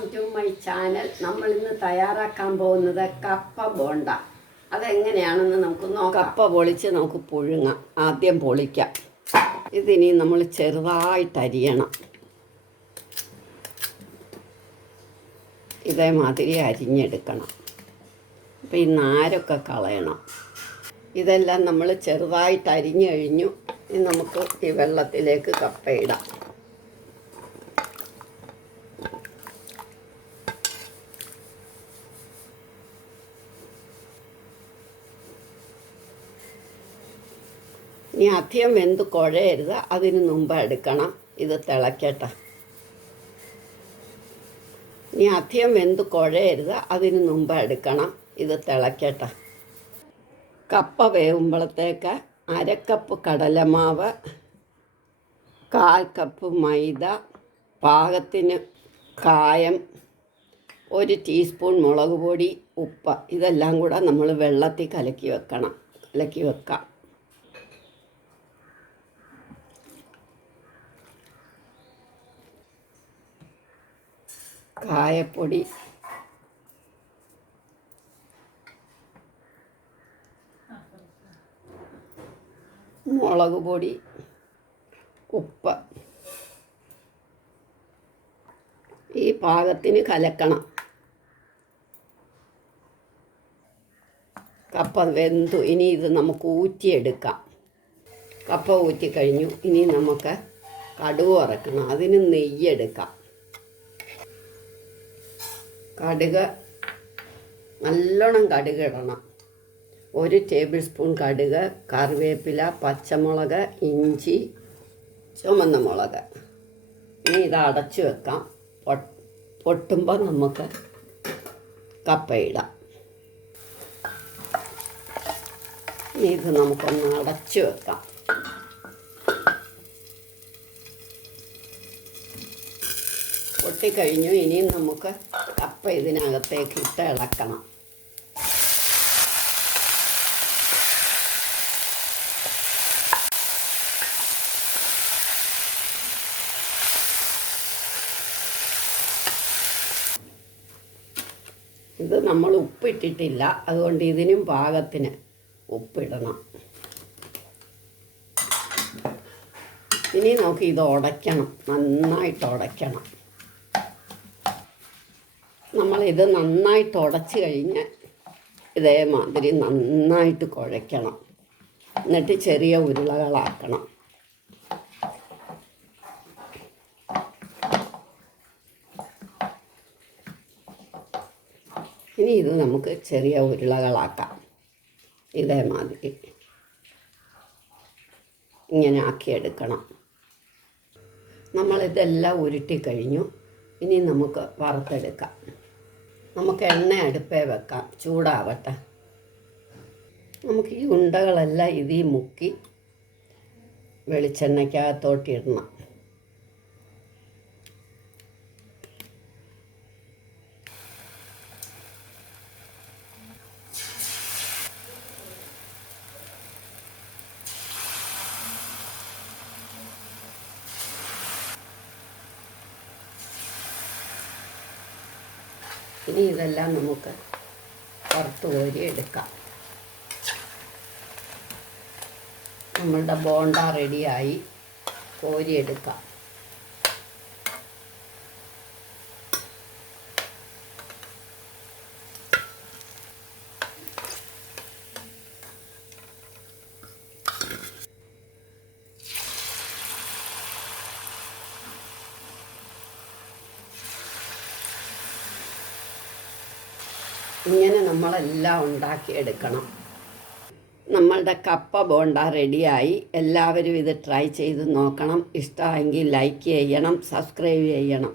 Welcome to my channel. നമ്മൾ ഇന്ന് തയ്യാറാക്കാൻ പോകുന്നത് കപ്പ ബോണ്ട. അതെങ്ങനെയാണെന്ന് നമുക്ക് നോക്കാം. കപ്പ പൊളിച്ച് നമുക്ക് പുഴുങ്ങാം. ആദ്യം പൊളിക്കാം. ഇതിനി നമ്മൾ ചെറുതായിട്ട് അരിയണം. ഇതേമാതിരി അരിഞ്ഞെടുക്കണം. അപ്പോൾ ഈ നാരൊക്കെ കളയണം. ഇതെല്ലാം നമ്മൾ ചെറുതായിട്ട് അരിഞ്ഞു കഴിഞ്ഞു. ഇനി നമുക്ക് ഈ വെള്ളത്തിലേക്ക് കപ്പയിടാം. ഇനി അധികം വെന്ത് കുഴയരുത്, അതിന് മുമ്പ് എടുക്കണം. ഇത് തിളക്കട്ടെ. ഇനി അധികം വെന്ത് കുഴയരുത്, അതിന് മുമ്പ് എടുക്കണം. ഇത് തിളക്കട്ടെ. കപ്പ വേവുമ്പോഴത്തേക്ക് അരക്കപ്പ് കടലമാവ്, 1/4 കപ്പ് മൈദ, പാകത്തിന് കായം, 1 ടീസ്പൂൺ മുളക് പൊടി, ഉപ്പ്, ഇതെല്ലാം കൂടെ നമ്മൾ വെള്ളത്തിൽ കലക്കി വെക്കാം. കായപ്പൊടി, മുളക് പൊടി, ഉപ്പ് ഈ പാകത്തിന് കലക്കണം. കപ്പ വെന്തു. ഇനി ഇത് നമുക്ക് ഊറ്റിയെടുക്കാം. കപ്പ ഊറ്റിക്കഴിഞ്ഞു. ഇനി നമുക്ക് കടുക് വറക്കണം. അതിന് നെയ്യെടുക്കാം. കടുക് നല്ലോണം കടുക് ഇടണം. 1 ടേബിൾ സ്പൂൺ കടുക്, കറിവേപ്പില, പച്ചമുളക്, ഇഞ്ചി, ചുമന്ന മുളക്. ഇനി ഇത് അടച്ചു വെക്കാം. പൊട്ടുമ്പോൾ നമുക്ക് കപ്പയിടാം. ഇനി ഇത് നമുക്കൊന്ന് അടച്ചു വെക്കാം. പൊട്ടിക്കഴിഞ്ഞു. ഇനിയും നമുക്ക് കപ്പ ഇതിനകത്തേക്ക് ഇട്ട് ഇളക്കണം. ഇത് നമ്മൾ ഉപ്പിട്ടിട്ടില്ല, അതുകൊണ്ട് ഇതിനും പാകത്തിന് ഉപ്പിടണം. ഇനി നമുക്ക് ഇത് ഉടയ്ക്കണം. നന്നായിട്ട് ഉടയ്ക്കണം. നമ്മളിത് നന്നായിട്ട് ഉടച്ച് കഴിഞ്ഞ് ഇതേമാതിരി നന്നായിട്ട് കുഴയ്ക്കണം. എന്നിട്ട് ചെറിയ ഉരുളകളാക്കണം. ഇനി ഇത് നമുക്ക് ചെറിയ ഉരുളകളാക്കാം. ഇതേമാതിരി ഇങ്ങനെ ആക്കിയെടുക്കണം. നമ്മളിതെല്ലാം ഉരുട്ടിക്കഴിഞ്ഞു. ഇനി നമുക്ക് വറുത്തെടുക്കാം. നമുക്ക് എണ്ണ അടുപ്പേ വെക്കാം. ചൂടാവട്ടെ. നമുക്ക് ഈ ഉണ്ടകളെല്ലാം ഇതിൽ മുക്കി വെളിച്ചെണ്ണയ്ക്കകത്തോട്ടിടണം. ഇനി ഇതെല്ലാം നമുക്ക് വറുത്ത് കോരി എടുക്കാം. നമ്മളുടെ ബോണ്ട റെഡിയായി. കോരിയെടുക്കാം. ഇങ്ങനെ നമ്മളെല്ലാം ഉണ്ടാക്കിയെടുക്കണം. നമ്മളുടെ കപ്പ ബോണ്ട റെഡിയായി. എല്ലാവരും ഇത് ട്രൈ ചെയ്ത് നോക്കണം. ഇഷ്ടമായെങ്കിൽ ലൈക്ക് ചെയ്യണം, സബ്സ്ക്രൈബ് ചെയ്യണം.